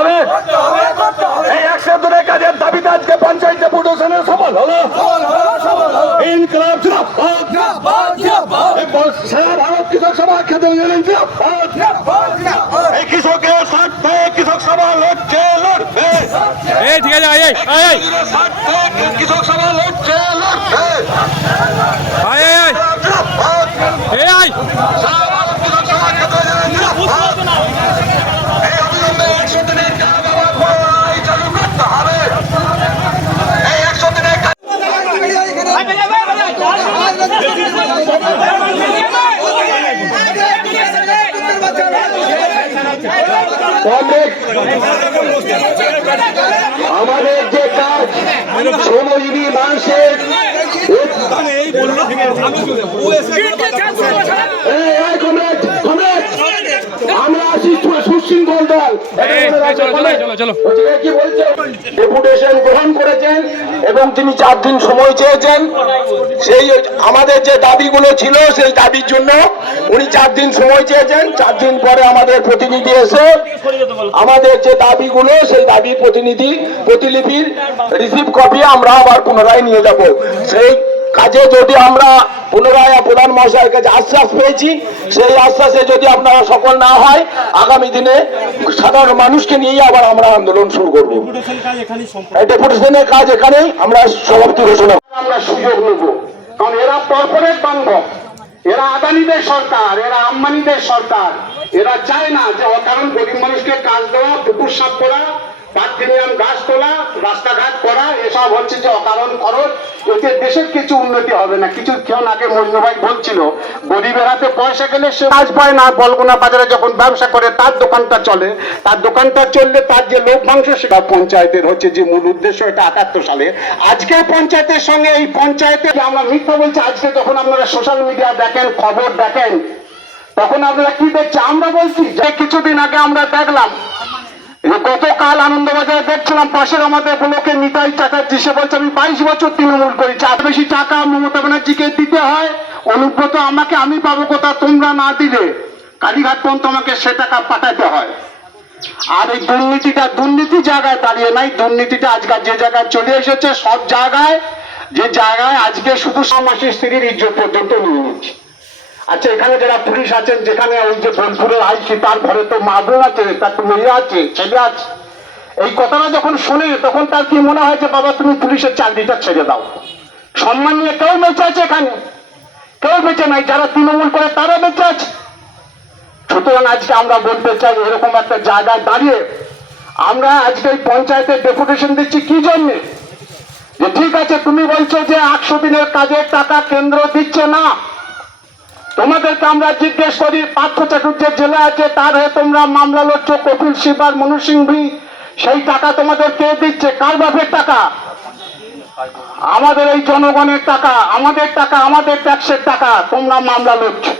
হবে। এই 100 দিনের কাজের দাবিতে আজকে পঞ্চায়েত ডেপুটেশনের সফল হলো। ইনকলাব সারা ভারত কৃষক সভা খেতে এই কৃষকের স্বার্থে কৃষক সভা লড়ছে লড়বে। ঠিক আছে স্বার্থে কৃষক সভা লড়ছে লড়বে। সারা ভারত কৃষক সভা খেতে এই অবিলম্বে 100 দিনের কাজ আবার পুনরায় চালু করতে হবে। এই 100 দিনের কাজ আমাদের যে কাজ শ্রমজীবী মানুষের আমরা আছি সুশৃঙ্খল দল কি বলছে ডেপুটেশন গ্রহণ করেছেন এবং তিনি 4 দিন সময় চেয়েছেন। সেই আমাদের যে দাবিগুলো ছিল সেই দাবির জন্য উনি 4 দিন সময় চেয়েছেন। 4 দিন পরে আমাদের প্রতিনিধি এসে আমাদের যে দাবিগুলো সেই দাবি প্রতিলিপির রিসিভ কপি আমরা আবার পুনরায় নিয়ে যাব। সেই কাজে যদি আমরা পুনরায় প্রধান মহাশয়ের কাছে আশ্বাস পেয়েছি, সেই আশ্বাসে যদি আপনারা সফল না হয় আগামী দিনে সাধারণ মানুষকে নিয়েই আবার আমরা আন্দোলন শুরু করবো। ডেপুটেশনের কাজ এখানেই আমরা সমাপ্তি ঘোষণা। আমরা সুযোগ নেব, কারণ এরা কর্পোরেট বান্ধব, এরা আদানিদের সরকার, এরা আম্বানিদের সরকার। এরা চায় না যে অকারণ গরিব মানুষকে কাজ দেওয়া, পুকুর সাফ করা, প্রাথমিক গাছ তোলা, রাস্তাঘাট করা, এসব হচ্ছে যে অকারণ খরচ। এতে দেশের কিছু উন্নতি হবে না। কিছুক্ষণ আগে মজনু ভাই বলছিল গরিবের হাতে পয়সা গেলে সে কাজ পায় না। বলগুনা বাজারে যখন ব্যবসা করে তার দোকানটা চলে, তার দোকানটা চললে তার যে লোক মাংস সেটা পঞ্চায়েতের হচ্ছে যে মূল উদ্দেশ্য। এটা 78 সালে আজকে পঞ্চায়েতের সঙ্গে এই পঞ্চায়েতে আমরা মিথ্যা বলছি। আজকে যখন আপনারা সোশ্যাল মিডিয়া দেখেন, খবর দেখেন, তখন আপনারা কি দেখছেন? আমরা বলছি যে কিছুদিন আগে আমরা দেখলাম, গতকাল আনন্দবাজারে দেখছিলাম পাশের আমাদের ব্লকে নিতাই চ্যাটার্জি, সে বলছে আমি 22 বছর তৃণমূল করি, বেশি টাকা মমতা ব্যানার্জিকে দিতে হয়, অনুব্রত আমাকে, আমি পাবো কোথা? তোমরা না দিলে কালীঘাট পর্যন্ত আমাকে সে টাকা পাঠাতে হয়। আর এই দুর্নীতি জায়গায় দাঁড়িয়ে নাই, দুর্নীতিটা আজকাল যে জায়গায় চলে এসেছে, সব জায়গায়, যে জায়গায় আজকে শুধু সমাজের স্ত্রীর ইজ্জত পর্যন্ত নিয়ে নিচ্ছে। আচ্ছা, এখানে যারা পুলিশ আছেন, যেখানে ওই যে বোলপুরের আইসি, তার ঘরে তো মা বোন আছে, তার তো মেয়ে আছে, ছেলে আছে। এই কথাটা যখন শুনে তখন তার কি মনে হয় যে বাবা তুমি পুলিশের চাকরিটা ছেড়ে দাও। সম্মান নিয়ে কেউ বেঁচে আছে এখানে? কেউ বেঁচে নাই। যারা তৃণমূল করে তারা বেঁচে আছে। সুতরাং আজকে আমরা বলতে চাই, এরকম একটা জায়গায় দাঁড়িয়ে আমরা আজকে এই পঞ্চায়েতের ডেপুটেশন দিচ্ছি কি জন্যে? যে ঠিক আছে, তুমি বলছো যে 100 দিনের কাজের টাকা কেন্দ্র দিচ্ছে না, তোমাদেরকে আমরা জিজ্ঞেস করি, পার্থ চ্যাটার্জির জেলা আছে, তার হয়ে তোমরা মামলা লড়ছো, কপিল সিবাল, মনু সিংভি, সেই টাকা তোমাদের কে দিচ্ছে? কার বাপের টাকা? আমাদের এই জনগণের টাকা, আমাদের টাকা, আমাদের ট্যাক্সের টাকা, তোমরা মামলা লড়ছো।